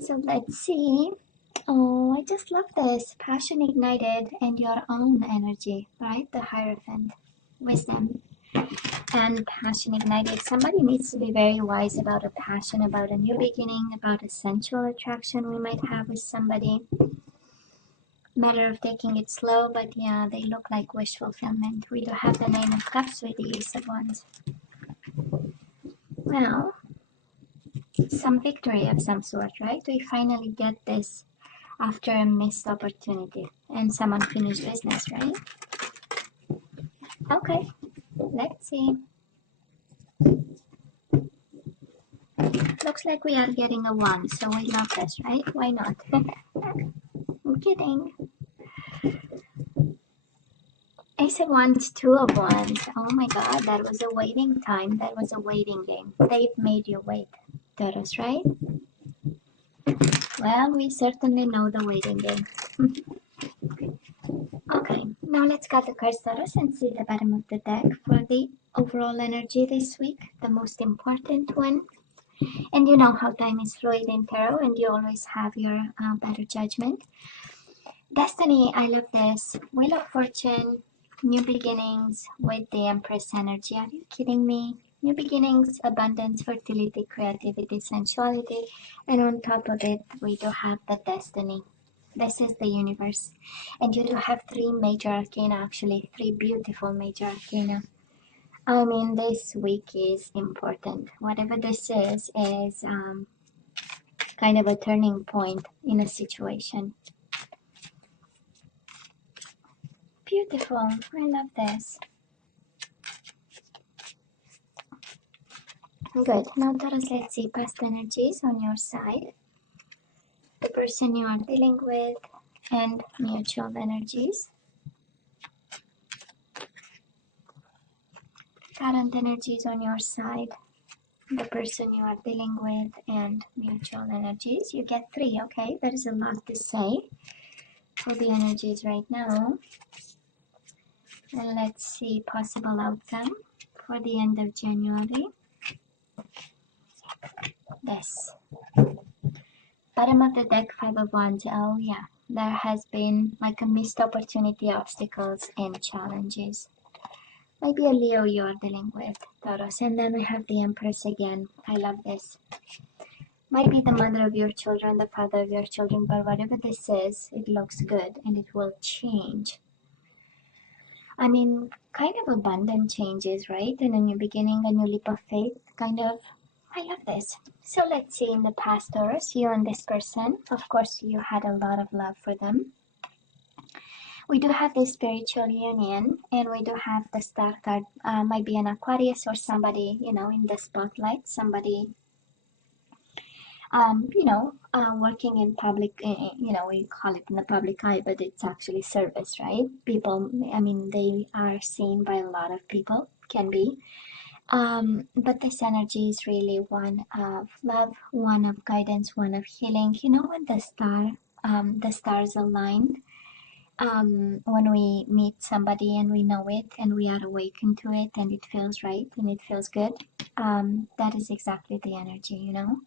So let's see. Oh, I just love this. Passion ignited and your own energy, right? The Hierophant. Wisdom and passion ignited. Somebody needs to be very wise about a passion, about a new beginning, about a sensual attraction we might have with somebody. Matter of taking it slow, but yeah, they look like wish fulfillment. We do have the Nine of Cups with the Ace of Wands. Well, some victory of some sort, right? We finally get this after a missed opportunity and some unfinished business, right? Okay, let's see. Looks like we are getting a 1, so we love this, right? Why not? I'm kidding. Ace of Wands, Two of Wands. Oh my god, that was a waiting time. That was a waiting game. They've made you wait, Taurus, right? Well, we certainly know the waiting game. Okay, now let's cut the cards, Taurus, and see the bottom of the deck for the overall energy this week, the most important one. And you know how time is fluid in tarot, and you always have your better judgment. Destiny, I love this. Wheel of Fortune, new beginnings with the Empress energy. Are you kidding me? New beginnings, abundance, fertility, creativity, sensuality, and on top of it, we do have the Destiny. This is the universe. And you do have 3 major arcana, actually, 3 beautiful major arcana. I mean, this week is important. Whatever this is kind of a turning point in a situation. Beautiful. I love this. Good. Now, Taurus, let's see past energies on your side, the person you are dealing with, and mutual energies. Current energies on your side, the person you are dealing with, and mutual energies. You get 3, okay? There is a lot to say for the energies right now. And let's see possible outcome for the end of January. This. Bottom of the deck, 5 of Wands. Oh yeah, there has been like a missed opportunity, obstacles, and challenges. Maybe a Leo you are dealing with, Taurus. And then we have the Empress again. I love this. Might be the mother of your children, the father of your children, but whatever this is, it looks good and it will change. I mean, kind of abundant changes, right? And a new beginning, a new leap of faith, kind of. I love this. So let's see in the past, Taurus, you and this person, of course, you had a lot of love for them. We do have this spiritual union, and we do have the star card. Might be an Aquarius or somebody, you know, in the spotlight, somebody, working in public, we call it in the public eye, but it's actually service, right? People, I mean, they are seen by a lot of people, can be. But this energy is really one of love, one of guidance, one of healing. You know, when the stars align, when we meet somebody and we know it and we are awakened to it and it feels right and it feels good, that is exactly the energy, you know.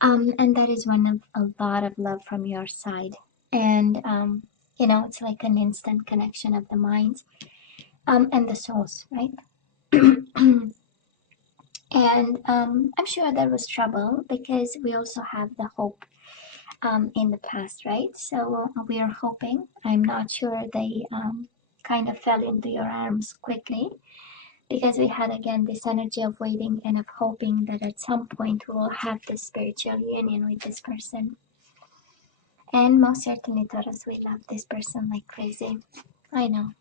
And that is one of a lot of love from your side. And, it's like an instant connection of the minds, and the souls, right? And I'm sure there was trouble because we also have the hope in the past, right? So we are hoping. I'm not sure they kind of fell into your arms quickly because we had again this energy of waiting and of hoping that at some point we will have this spiritual union with this person. And most certainly, Taurus, we love this person like crazy. I know.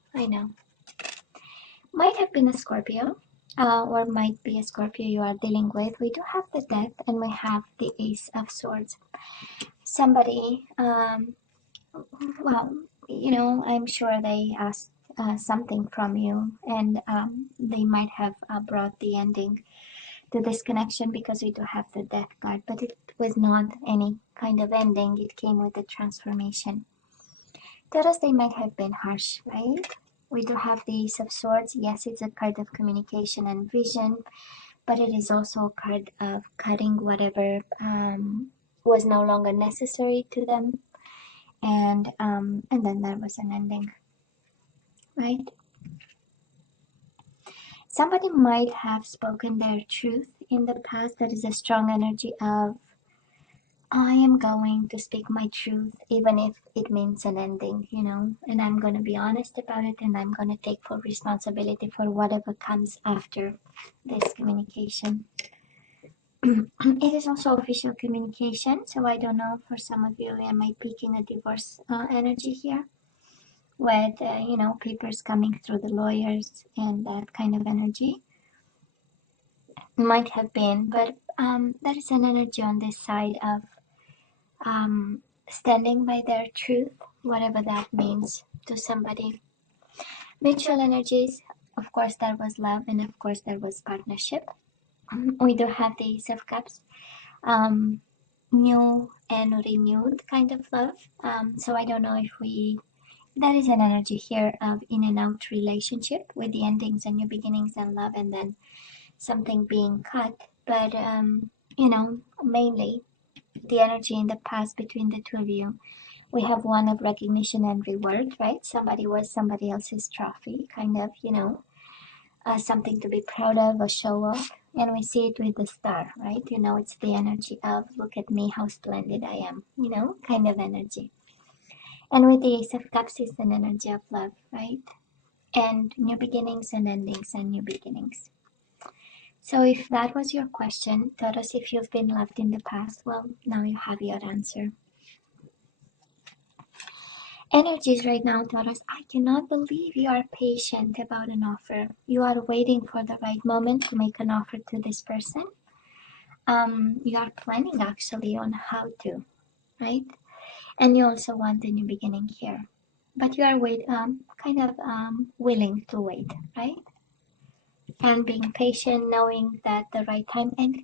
Might have been a Scorpio, or might be a Scorpio you are dealing with. We do have the Death and we have the Ace of Swords. Somebody, I'm sure they asked something from you, and they might have brought the ending to this connection because we do have the Death card, but it was not any kind of ending. It came with a transformation. Taurus, they might have been harsh, right? We do have the Ace of Swords. Yes, it's a card of communication and vision, but it is also a card of cutting whatever was no longer necessary to them, and then there was an ending, right? Somebody might have spoken their truth in the past. There is a strong energy of, I am going to speak my truth, even if it means an ending, you know, and I'm going to be honest about it, and I'm going to take full responsibility for whatever comes after this communication. It is also official communication, so I don't know, for some of you, I might peek in a divorce energy here, with, you know, papers coming through the lawyers and that kind of energy. Might have been, but there is an energy on this side of standing by their truth, whatever that means to somebody. Mutual energies, of course, there was love, and of course, there was partnership. We do have the Ace of Cups, new and renewed kind of love. So I don't know if there is an energy here of in and out relationship with the endings and new beginnings and love, and then something being cut. But, you know, mainly the energy in the past between the two of you, we have one of recognition and reward, right? Somebody was somebody else's trophy, kind of, you know, something to be proud of, a show off. And we see it with the star, right? You know, it's the energy of, look at me, how splendid I am, you know, kind of energy. And with the Ace of Cups is an energy of love, right? And new beginnings and endings and new beginnings. So if that was your question, Taurus, if you've been loved in the past, well, now you have your answer. Energies right now, Taurus, I cannot believe you are patient about an offer. You are waiting for the right moment to make an offer to this person. You are planning actually on how to, right? And you also want a new beginning here. But you are willing to wait, right? And being patient, knowing that the right time, and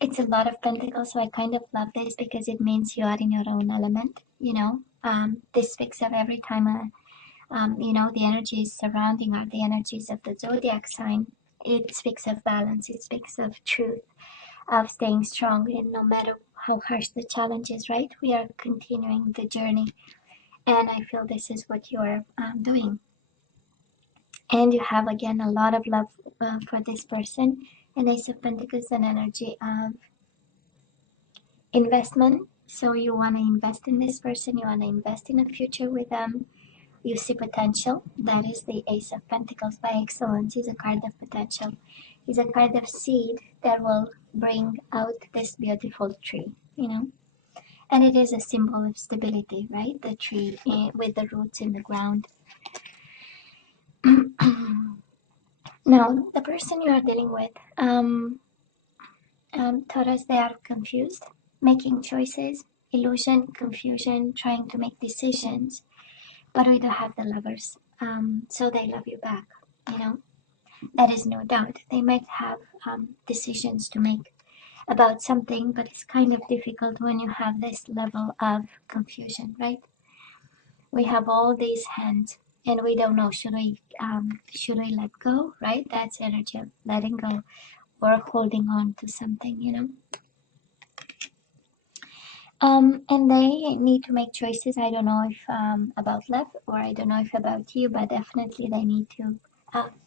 it's a lot of pentacles, so I kind of love this because it means you are in your own element, you know. This speaks of every time you know, the energies surrounding are the energies of the zodiac sign. It speaks of balance, it speaks of truth, of staying strong, and no matter how harsh the challenge is, right? We are continuing the journey, and I feel this is what you're doing. And you have again a lot of love for this person, and Ace of Pentacles, an energy of investment. So you want to invest in this person, you want to invest in a future with them. You see potential. That is the Ace of Pentacles by excellence. Is a card of potential. Is a card of seed that will bring out this beautiful tree, you know. And it is a symbol of stability, right? The tree with the roots in the ground. Now, the person you are dealing with, Taurus, they are confused, making choices, illusion, confusion, trying to make decisions. But we do have the Lovers, so they love you back, you know. That is no doubt. They might have decisions to make about something, but it's kind of difficult when you have this level of confusion, right? We have all these hands, and we don't know, should we let go, right? That's energy of letting go or holding on to something, you know. And they need to make choices. I don't know if about love, or I don't know if about you, but definitely they need to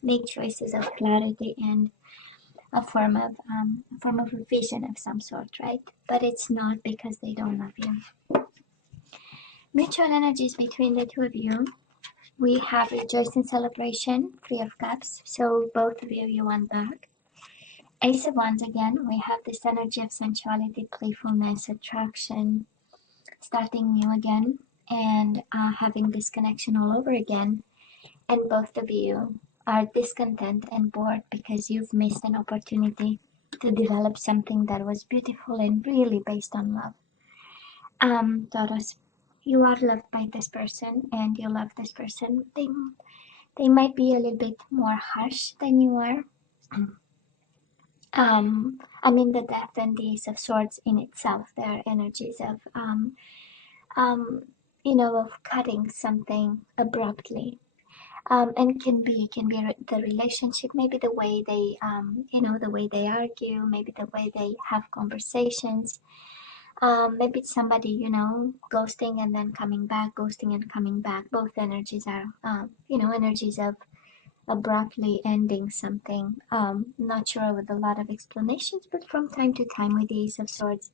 make choices of clarity and a form of vision of some sort, right? But it's not because they don't love you. Mutual energies between the two of you. We have rejoice and celebration, Three of Cups. So both of you, you want back. Ace of Wands again. We have this energy of sensuality, playfulness, attraction, starting new again, and having this connection all over again. And both of you are discontent and bored because you've missed an opportunity to develop something that was beautiful and really based on love. Taurus, you are loved by this person and you love this person. They might be a little bit more harsh than you are. I mean, the Death and the Ace of Swords in itself, they are energies of you know, of cutting something abruptly. And can be the relationship, maybe the way they you know, the way they argue, maybe the way they have conversations. Maybe it's somebody, you know, ghosting and then coming back, ghosting and coming back. Both energies are, you know, energies of abruptly ending something. Not sure with a lot of explanations, but from time to time with the Ace of Swords,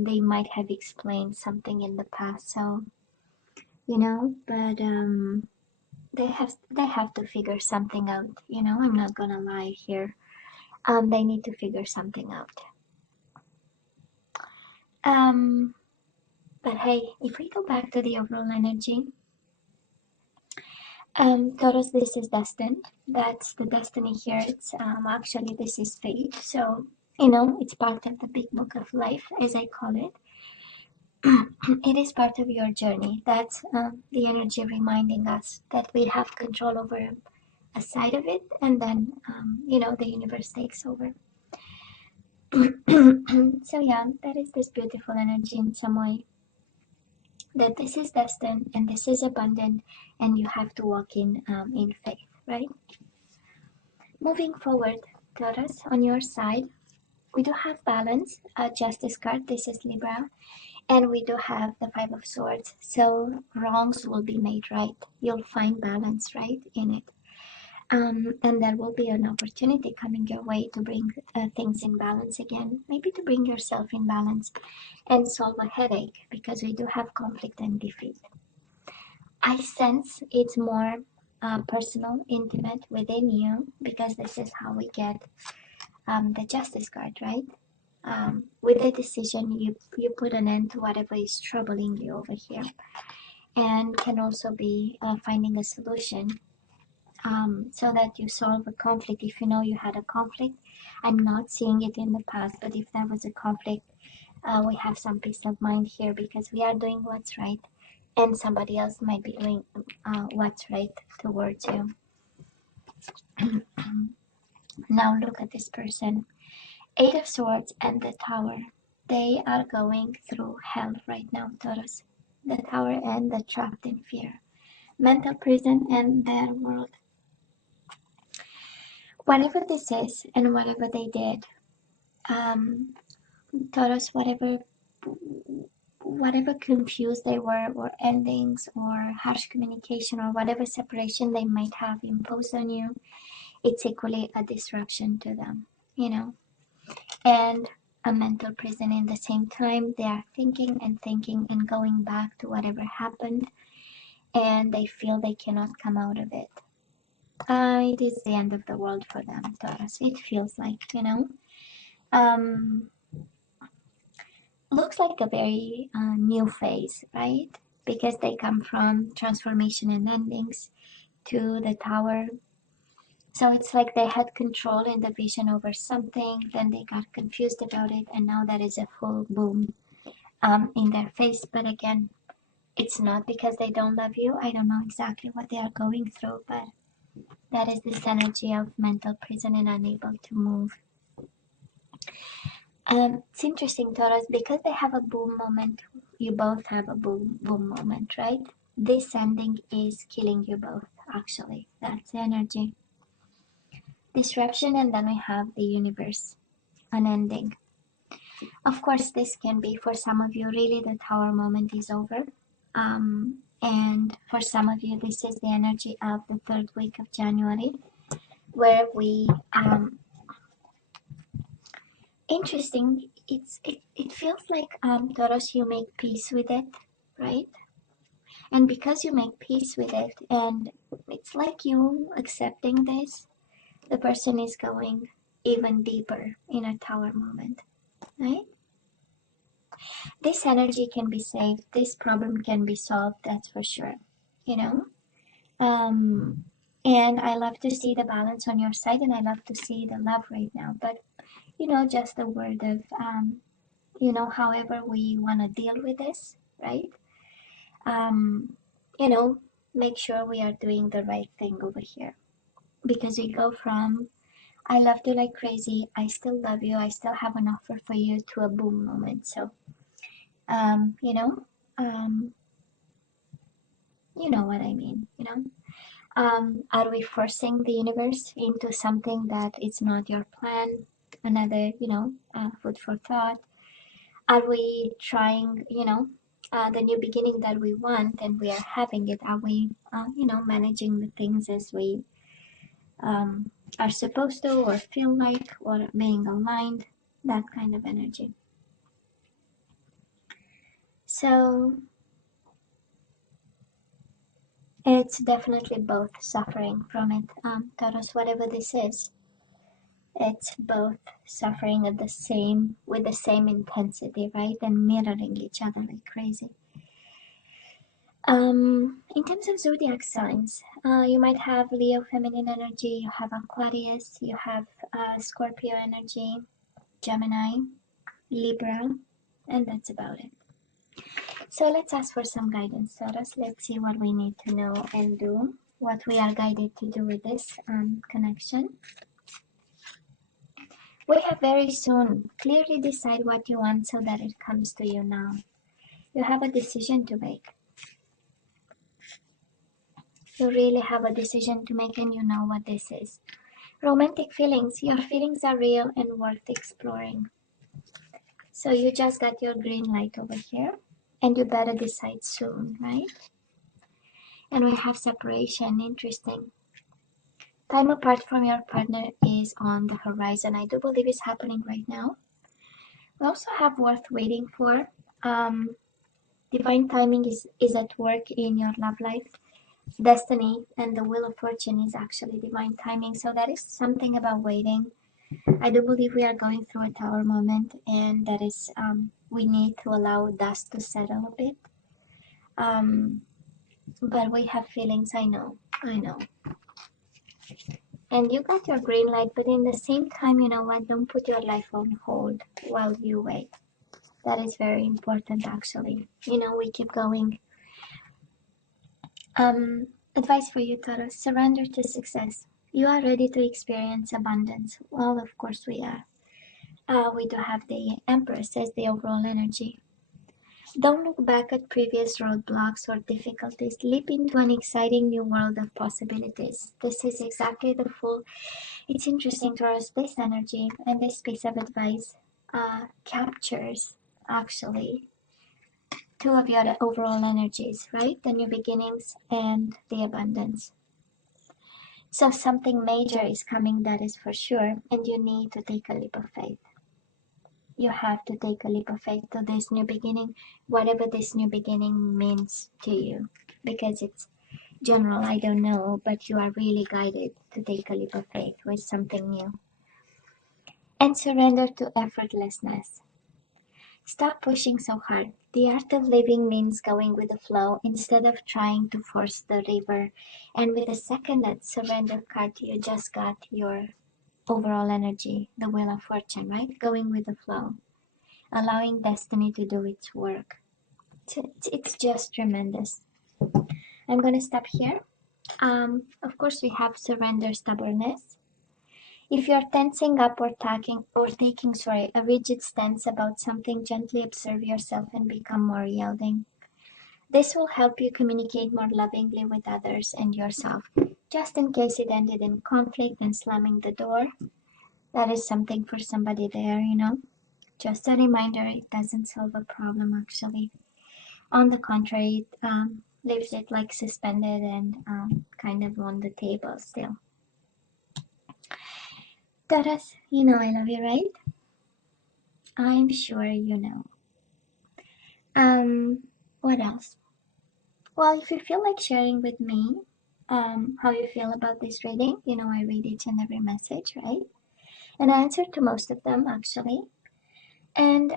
they might have explained something in the past. So, you know, but they have to figure something out. You know, I'm not gonna lie here. They need to figure something out. Um, but hey, if we go back to the overall energy, Taurus, this is destined. That's the destiny here. It's actually this is fate. So you know, it's part of the big book of life, as I call it. It is part of your journey. That's the energy reminding us that we have control over a side of it, and then you know, the universe takes over. So yeah, that is this beautiful energy in some way, that this is destined and this is abundant, and you have to walk in faith, right? Moving forward, Taurus, on your side, we do have balance, a justice card. This is Libra, and we do have the Five of Swords. So wrongs will be made right. You'll find balance, right, in it. And there will be an opportunity coming your way to bring things in balance again, maybe to bring yourself in balance and solve a headache, because we do have conflict and defeat. I sense it's more personal, intimate within you, because this is how we get the Justice card, right? With a decision, you put an end to whatever is troubling you over here, and can also be finding a solution, so that you solve a conflict. If you know you had a conflict, I'm not seeing it in the past, but if there was a conflict, we have some peace of mind here, because we are doing what's right, and somebody else might be doing what's right towards you. Now look at this person. Eight of Swords and the Tower. They are going through hell right now, Taurus. The Tower and the trapped in fear. Mental prison and their world. Whatever this is and whatever they did, Taurus, whatever confused they were, or endings, or harsh communication, or whatever separation they might have imposed on you, it's equally a disruption to them, you know, and a mental prison in the same time. They are thinking and thinking and going back to whatever happened, and they feel they cannot come out of it. It is the end of the world for them, Taurus. It feels like, you know. Looks like a very new phase, right? Because they come from transformation and endings to the Tower. So it's like they had control and the vision over something, then they got confused about it, and now that is a full boom in their face. But again, it's not because they don't love you. I don't know exactly what they are going through, but that is this energy of mental prison and unable to move. It's interesting, Taurus, because they have a boom moment. You both have a boom moment, right? This ending is killing you both, actually. That's the energy. Disruption, and then we have the universe, an ending. Of course, this can be, for some of you, really the Tower moment is over. And for some of you, this is the energy of the third week of January, where we, interesting, it feels like, Taurus, you make peace with it, right? And because you make peace with it, and it's like you accepting this, the person is going even deeper in a Tower moment, right? This energy can be saved, this problem can be solved, that's for sure, you know. And I love to see the balance on your side, and I love to see the love right now. But you know, just a word of you know, however we want to deal with this, right? You know, make sure we are doing the right thing over here, because we go from I loved you like crazy, I still love you, I still have an offer for you, to a boom moment. So you know, you know what I mean, you know. Are we forcing the universe into something that is not your plan? Another, you know, food for thought. Are we trying, the new beginning that we want and we are having it? Are we, managing the things as we are supposed to or feel like, or being aligned? That kind of energy. So it's definitely both suffering from it, Taurus, whatever this is. It's both suffering at with the same intensity, right? And mirroring each other like crazy. In terms of zodiac signs, you might have Leo feminine energy, you have Aquarius, you have Scorpio energy, Gemini, Libra, and that's about it. So let's ask for some guidance, Taurus. Let's see what we need to know and do, what we are guided to do with this connection. We have very soon. Clearly decide what you want so that it comes to you now. You have a decision to make. You really have a decision to make, and you know what this is. Romantic feelings. Your feelings are real and worth exploring. So you just got your green light over here, and you better decide soon, right? And we have separation. Interesting. Time apart from your partner is on the horizon. I do believe it's happening right now. We also have worth waiting for. Divine timing is at work in your love life. Destiny and the wheel of fortune is actually divine timing. So that is something about waiting. I do believe we are going through a tower moment, and that is we need to allow dust to settle a bit. But we have feelings. I know. And you got your green light, but in the same time, you know what? Don't put your life on hold while you wait. That is very important, actually. We keep going. Advice for you, Taurus. Surrender to success. You are ready to experience abundance. Well, of course we are. We do have the Empress as the overall energy. Don't look back at previous roadblocks or difficulties. Leap into an exciting new world of possibilities. This is exactly the full. It's interesting, Taurus. This energy and this piece of advice captures actually two of your overall energies, right? The new beginnings and the abundance. So something major is coming, that is for sure, and you need to take a leap of faith. You have to take a leap of faith to this new beginning, whatever this new beginning means to you, because it's general, I don't know, but you are really guided to take a leap of faith with something new. And surrender to effortlessness. Stop pushing so hard. The art of living means going with the flow instead of trying to force the river. And with the second surrender card, you just got your overall energy, the wheel of fortune, right? Going with the flow, allowing destiny to do its work. It's just tremendous. I'm going to stop here. Of course, we have surrender, stubbornness. If you're tensing up or taking a rigid stance about something, gently observe yourself and become more yielding. This will help you communicate more lovingly with others and yourself. Just in case it ended in conflict and slamming the door, that is something for somebody there, Just a reminder, it doesn't solve a problem actually. On the contrary, it leaves it like suspended and kind of on the table still. Taurus, I love you, right? I'm sure you know. What else? Well, if you feel like sharing with me how you feel about this reading, I read each and every message, right? And I answer to most of them actually. And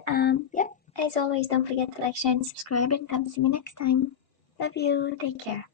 yep, as always, don't forget to like, share, and subscribe, and come see me next time. Love you. Take care.